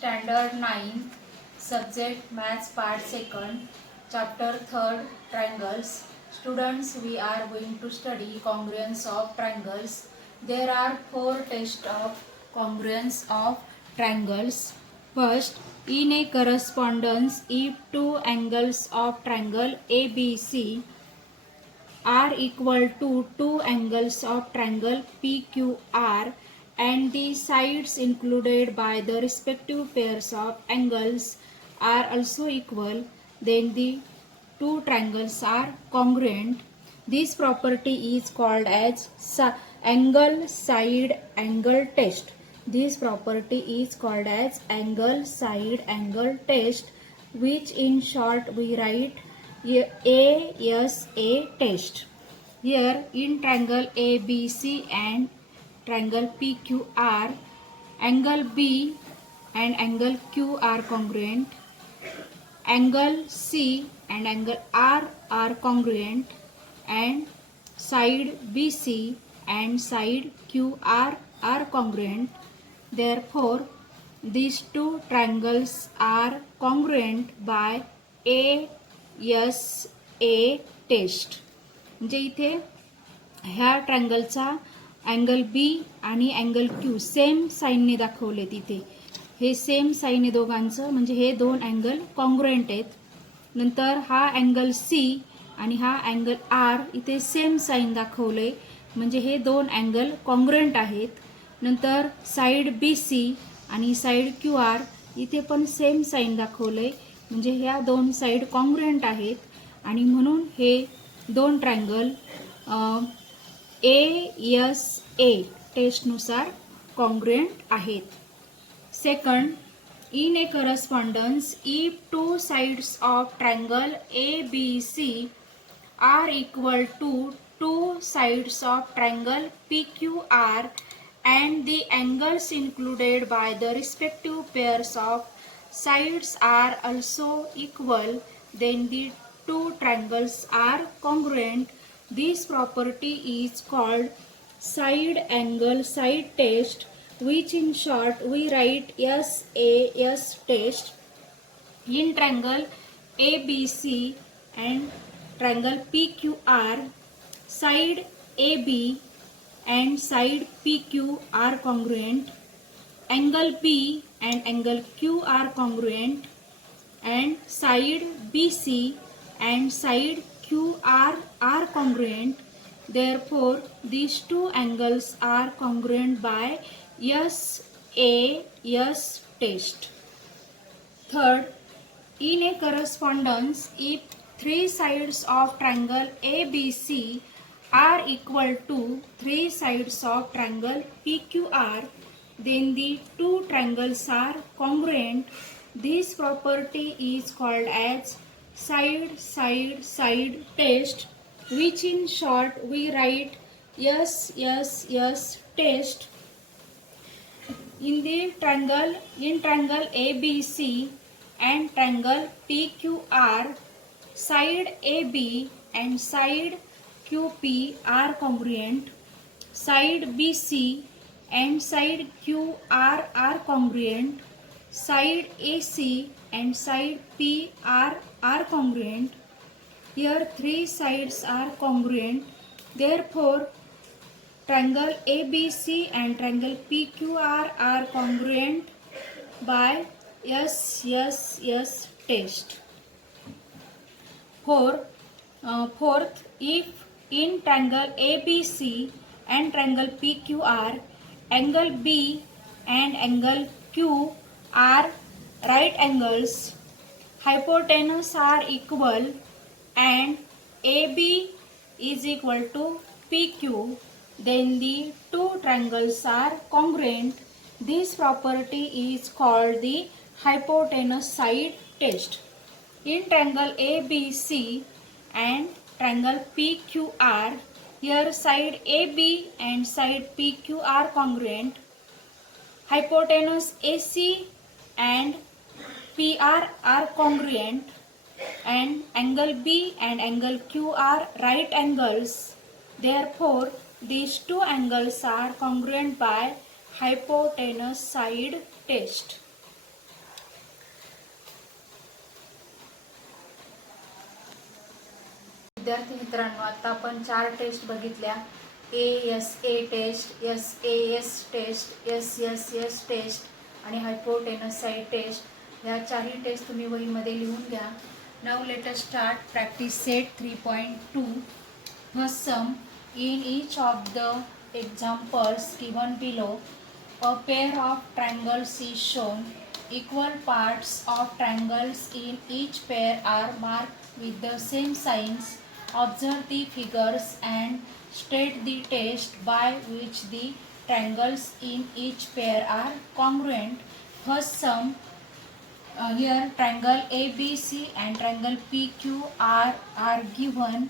Standard 9, Subject Maths Part 2nd, Chapter 3rd, Triangles. Students, we are going to study congruence of triangles. There are 4 tests of congruence of triangles. First, in a correspondence, if two angles of triangle ABC are equal to two angles of triangle PQR and the sides included by the respective pairs of angles are also equal, then the two triangles are congruent. This property is called as angle side angle test. This property is called as angle side angle test, which in short we write ASA test. Here in triangle ABC and triangle PQR, angle B and angle Q are congruent, angle C and angle R are congruent, and side BC and side QR are congruent. Therefore, these two triangles are congruent by ASA test. म्हणजे इथे ह्या ट्रायंगलचा angle बी आणि angle Q same साईनने दाखवले. तिथे हे same sine आहे दोघांचं, म्हणजे हे दोन अँगल कॉन्ग्रुएंट आहेत. नंतर हा अँगल सी आणि हा अँगल आर इथे सेम साईन दाखवले, म्हणजे हे दोन अँगल कॉन्ग्रुएंट आहेत. नंतर साईड बी सी आणि साईड क्यू आर इथे पण सेम साईन दाखवले, म्हणजे ह्या दोन साईड कॉन्ग्रुएंट आहेत आणि म्हणून हे दोन ट्रायंगल ASA टेस्टनुसार कॉन्ग्रुएंट आहेत. Second, in a correspondence, if two sides of triangle ABC are equal to two sides of triangle PQR and the angles included by the respective pairs of sides are also equal, then the two triangles are congruent. This property is called side angle side test, which in short we write SAS test. In triangle ABC and triangle PQR, side AB and side PQ are congruent, angle B and angle Q are congruent, and side BC and side QR are congruent. Therefore, these two angles are congruent by SAS test. Third, in a correspondence, if three sides of triangle ABC are equal to three sides of triangle PQR, then the two triangles are congruent. This property is called as side side side test, which in short we write SSS test. In triangle ABC and triangle PQR, side AB and side QP are congruent, side BC and side QR are congruent, side AC and side PR are congruent. Here three sides are congruent. Therefore, triangle ABC and triangle PQR are congruent by SSS test. Fourth, if in triangle ABC and triangle PQR, angle B and angle Q are right angles, hypotenuse are equal, and AB is equal to PQ, then the two triangles are congruent. This property is called the hypotenuse side test. In triangle ABC and triangle PQR, here side AB and side PQ are congruent, hypotenuse AC and PR are congruent, and angle B and angle Q are right angles. Therefore, these two angles are congruent by hypotenuse side test. विद्यार्थी मित्रांनो, आता आपण 4 test बघितल्या. ASA test, SAS test, SSS test आणि hypotenuse side test. या चारही test तुम्ही वहीमध्ये लिहून घ्या. Now let us start practice set 3.2. First sum. In each of the examples given below, a pair of triangles is shown. Equal parts of triangles in each pair are marked with the same signs. Observe the figures and state the test by which the triangles in each pair are congruent. First sum. Here triangle ABC and triangle PQR are given.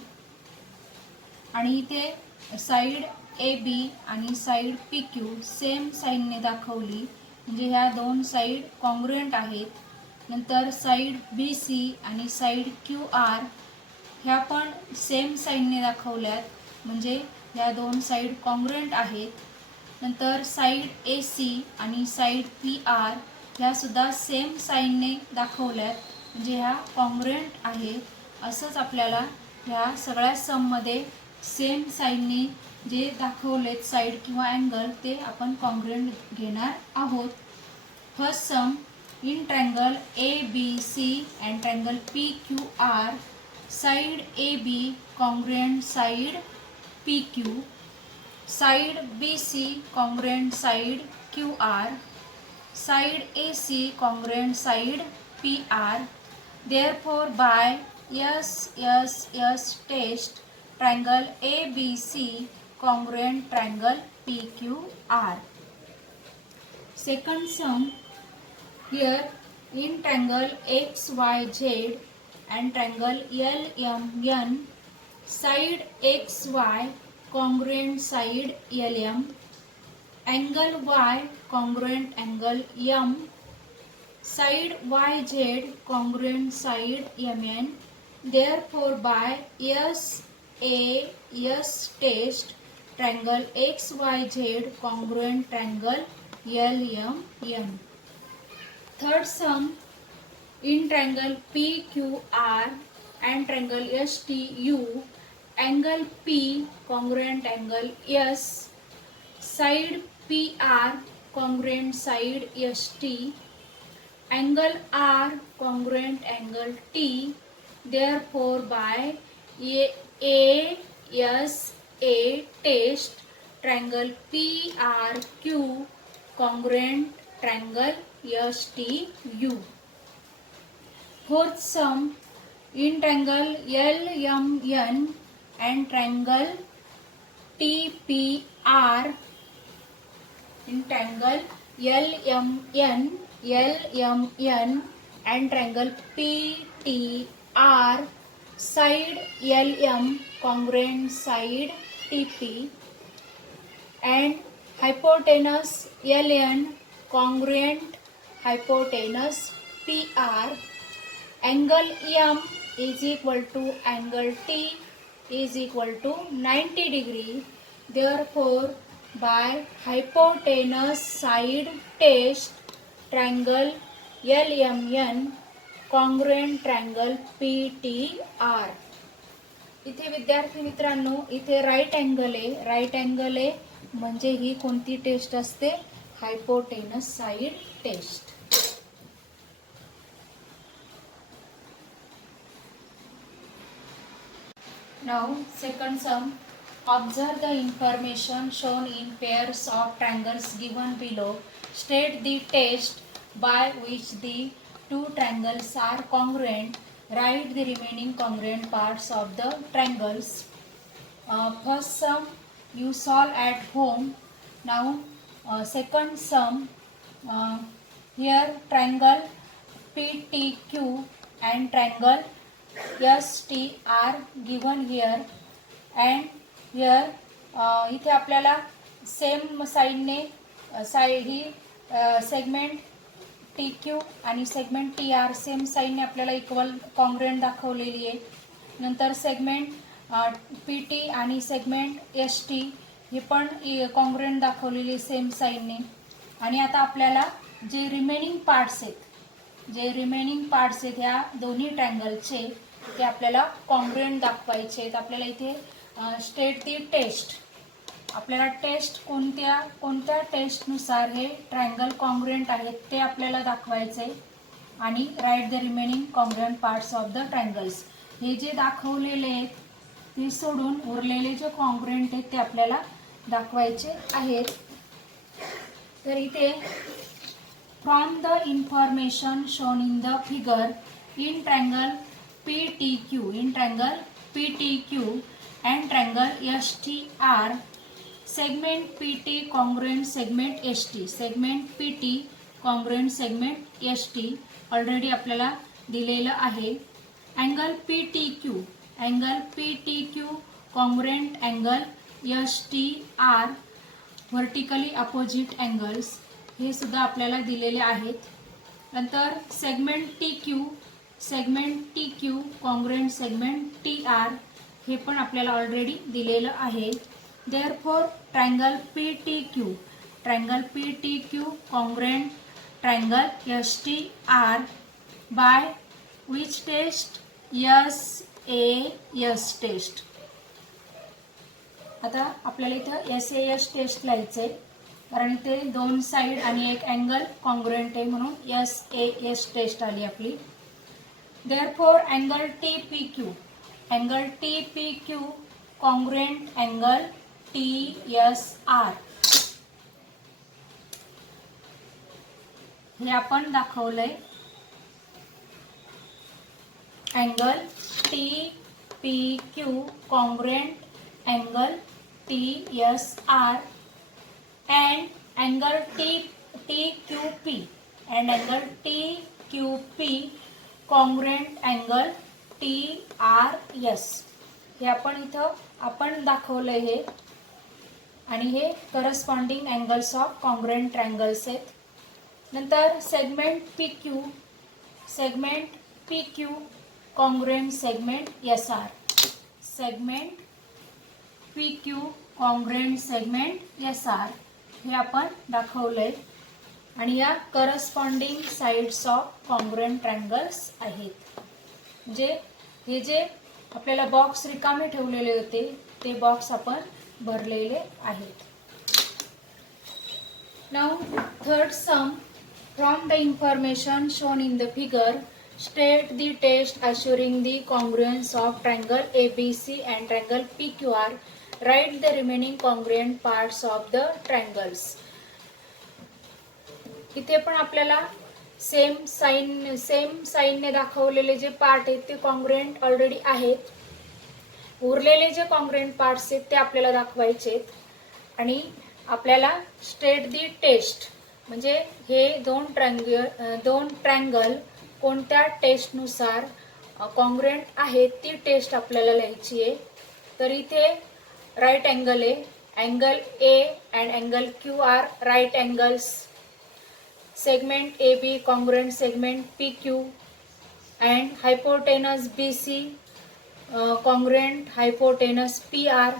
आणि इथे side AB आणि side PQ same साइनने दाखवली, म्हणजे ह्या दोन side congruent आहेत. नंतर side BC आणि साइड QR ह्या पण सेम साइनने दाखवल्यात, म्हणजे ह्या दोन साइड कॉन्ग्रुएंट आहेत. नंतर साइड AC आणि साइड PR ह्या सुद्धा सेम साइनने दाखवल्यात, म्हणजे ह्या कॉन्ग्रुएंट आहेत. असंच आपल्याला ह्या सगळ्या सममध्ये सेम साइनने जे दाखवलेत साइड किंवा अँगल ते आपण कॉन्ग्रुएंट घेणार आहोत. First sum. In triangle ABC and triangle PQR, side AB congruent side PQ, side BC congruent side QR, side AC congruent side PR. Therefore by SSS test, triangle ABC congruent triangle PQR. Second sum. Here in triangle XYZ and triangle LMN, side XY congruent side LM, angle Y congruent angle M, side YZ congruent side MN. Therefore by SAS test, triangle XYZ congruent triangle LMN. Third sum. In triangle PQR and triangle STU, angle P congruent angle S, side PR congruent side ST, angle R congruent angle T. Therefore by ASA test, triangle PRQ congruent triangle STU. Fourth sum. In triangle LMN and triangle TPR, in triangle LMN and triangle PTR, side LM congruent side TP and hypotenuse LN congruent hypotenuse PR. Angle M is equal to angle T is equal to 90 degree. Therefore by hypotenuse side test, triangle LMN congruent triangle PTR. इथे विद्यार्थी मित्रांनो, इथे right angle आहे म्हणजे ही कोणती test असते? Hypotenuse side test. Now second sum. Observe the information shown in pairs of triangles given below. State the test by which the two triangles are congruent. Write the remaining congruent parts of the triangles. First sum you solve at home. Now second sum. Here triangle PTQ and triangle ST are given here, and here इथे आपल्याला same साइडने side ही segment TQ आणि segment TR same साइडने आपल्याला equal congruent दाखवलेली आहे. नंतर segment PT आणि segment ST हे पण कॉन्ग्रुएंट दाखवलेली सेम साइडने. आणि आता आपल्याला जे रिमेनिंग पार्ट्स आहेत ह्या दोन्ही ट्रायंगलचे ते आपल्याला कॉन्ग्रुएंट दाखवायचे आहेत. आपल्याला इथे स्टेट दी टेस्ट, आपल्याला टेस्ट कोणत्या टेस्टनुसार हे ट्रायंगल कॉन्ग्रुएंट आहेत ते आपल्याला दाखवायचे. आणि right the remaining congruent parts of the triangles. हे जे दाखवलेले आहेत ते सोडून उरलेले जे कॉन्ग्रुएंट आहेत ते आपल्याला दाखवायचे आहेत. तर इथे from the information shown in the figure in triangle PTQ and triangle STR, segment PT congruent segment ST, segment PT congruent segment ST already आपल्याला दिलेलं आहे. Angle PTQ congruent angle STR, vertically opposite angles, हे सुद्धा आपल्याला दिलेले आहेत. नंतर segment TQ congruent segment TR, हे पण आपल्याला ऑलरेडी दिलेलं आहे. Therefore triangle PTQ congruent triangle STR by which test? SAS test. आता आपल्याला इथं SAS टेस्ट लिहायचं आहे कारण इथे दोन साईड आणि एक अँगल कॉन्ग्रुएंट आहे म्हणून SAS टेस्ट आली आपली. Therefore, angle TPQ congruent angle TSR, हे आपण दाखवलंय. angle TPQ congruent angle TSR and angle TQP and angle TQP congruent angle TRS, हे आपण दाखवलंय हे. आणि हे corresponding angles of congruent triangles आहेत. नंतर segment PQ congruent segment SR, segment PQ congruent segment SR, हे आपण दाखवलंय. आणि या corresponding sides of congruent triangles आहेत. म्हणजे हे जे आपल्याला बॉक्स रिकामे ठेवलेले होते ते बॉक्स आपण भरलेले आहेत. Now third sum, from the information shown in the figure state the test assuring the congruence of triangle ABC and triangle PQR, write the remaining congruent parts of the triangles. इथे पण आपल्याला same साइनने दाखवलेले जे part आहेत ते congruent already आहेत. उरलेले जे कॉन्ग्रुएंट पार्ट्स आहेत ते आपल्याला दाखवायचे आहेत. आणि आपल्याला स्टेट दी टेस्ट, म्हणजे हे दोन ट्रायंगल कोणत्या टेस्टनुसार कॉन्ग्रुएंट आहेत ती टेस्ट आपल्याला लिहायची आहे. तर इथे राईट अँगल आहे, angle A and angle QR right angles. segment AB congruent segment PQ and hypotenuse BC congruent hypotenuse PR.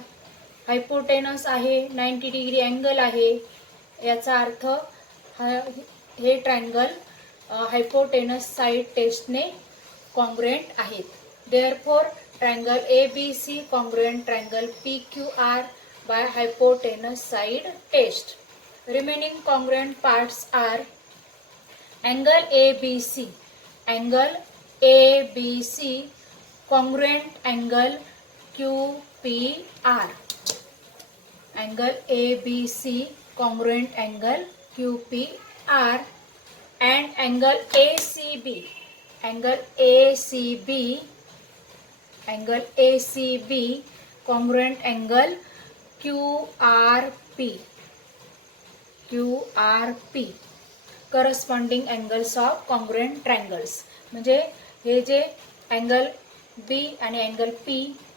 hypotenuse आहे 90 डिग्री अँगल आहे, याचा अर्थ हे ट्रायंगल हायपोटेनस साइड टेस्टने कॉन्ग्रुएंट आहेत. Therefore triangle ABC congruent triangle PQR by hypotenuse side test. Remaining congruent parts are angle ABC congruent angle QPR, angle ABC congruent angle QPR and angle ACB congruent angle QRP, corresponding angles of congruent triangles. म्हणजे हे जे angle B आणि angle P,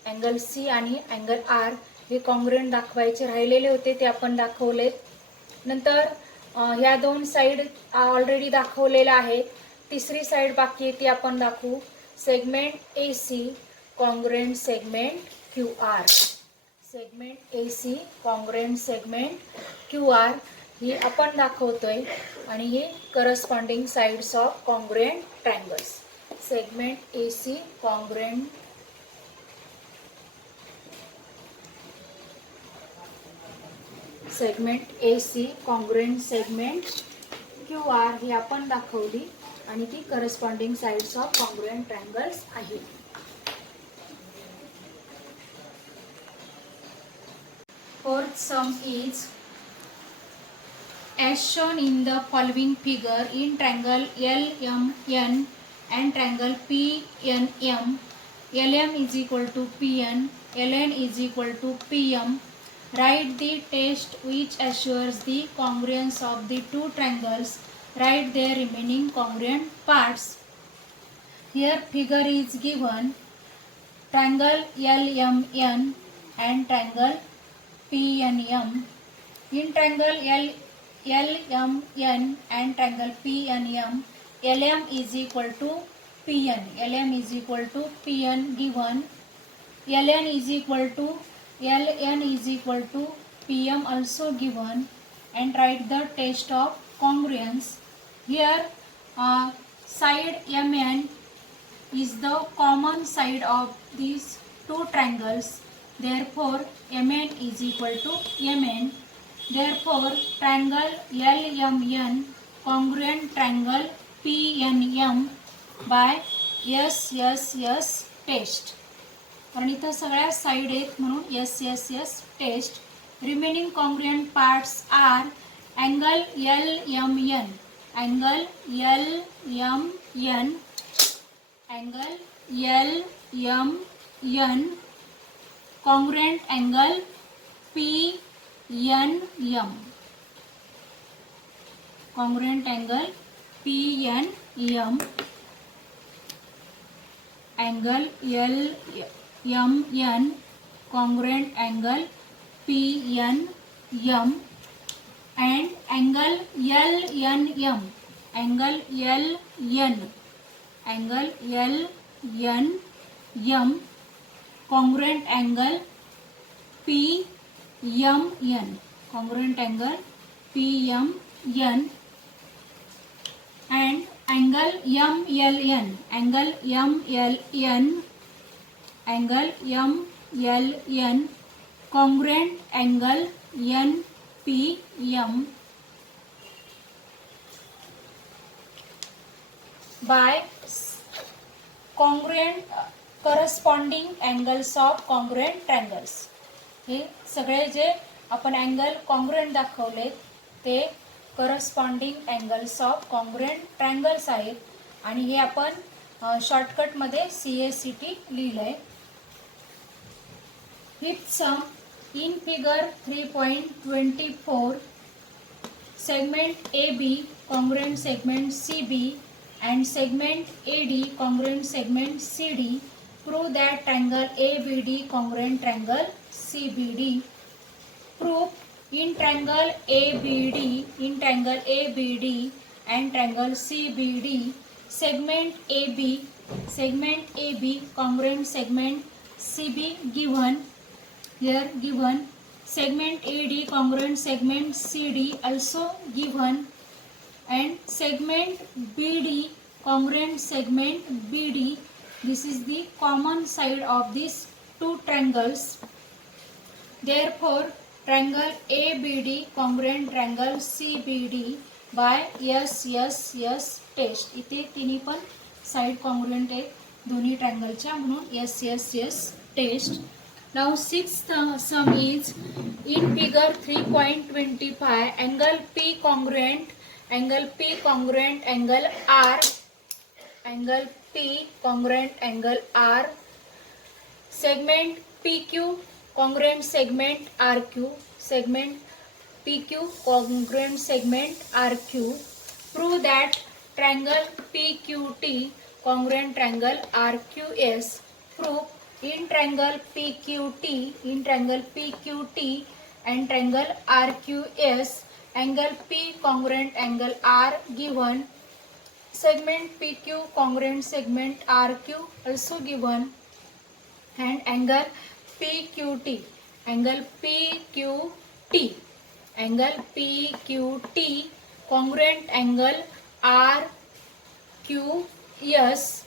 angle C आणि angle R हे congruent दाखवायचे राहिलेले होते ते आपण दाखवलेत. नंतर ह्या दोन साइड ऑलरेडी दाखवलेल्या आहेत. तिसरी साइड बाकी आहे ती आपण दाखवू. Segment AC congruent segment QR, segment AC congruent segment QR ही आपण दाखवतोय. आणि हे corresponding sides of congruent triangles. segment AC congruent segment QR ही आपण दाखवली आणि ती corresponding sides of congruent triangles आहेत. Fourth sum is as shown in the following figure in triangle LMN and triangle PNM. LM is equal to PN, LN is equal to PM. Write the test which assures the congruence of the two triangles. Write their remaining congruent parts. Here figure is given. Triangle LMN and triangle PNM. In triangle LMN and triangle PNM, LM is equal to PN. LM is equal to PN given. LN is equal to PM also given, and write the test of congruence. Here side MN is the common side of these two triangles. Therefore, MN is equal to MN. Therefore, triangle LMN congruent triangle PNM by SSS test. कारण इथं सगळ्या side आहेत म्हणून SSS test. Remaining congruent parts are angle LMN, angle LMN, angle LMN, congruent angle PNM, congruent angle PNM, angle LMN, congruent angle PNM, and angle LNM, angle LN, angle LNM, congruent angle PMN, congruent angle PMN, and angle MLN, angle MLN, angle MLN, congruent angle NPM by congruent corresponding angles of congruent triangles. हे सगळे जे आपण angle congruent दाखवले ते corresponding angles of congruent triangles आहेत आणि हे आपण शॉर्टकटमध्ये CACT लिहिलंय. Fifth some in figure 3.24 segment AB congruent segment CB and segment AD congruent segment CD. Prove that triangle ABD congruent triangle CBD. Proof in triangle ABD and triangle CBD, segment AB congruent segment CB given. Here given. Segment AD congruent segment CD also given, and segment BD congruent segment BD. This is the common side of these two triangles. Therefore, triangle ABD congruent triangle CBD by SSS test. इथे तिन्ही पण side congruent आहेत दोन्ही ट्रायंगलच्या म्हणून SSS test. Now sixth sum is in figure 3.25 angle P congruent angle R, angle P congruent angle R, segment PQ congruent segment RQ, segment PQ congruent segment RQ. Prove that triangle PQT congruent triangle RQS. Proof in triangle PQT and triangle RQS, angle P congruent angle R given, segment PQ congruent segment RQ also given, and angle PQT, angle PQT congruent angle RQS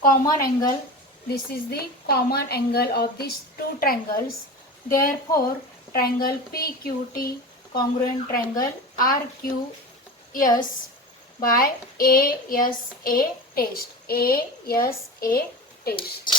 common angle. This is the common angle of these two triangles. Therefore, triangle PQT congruent triangle RQS by ASA test. ASA test.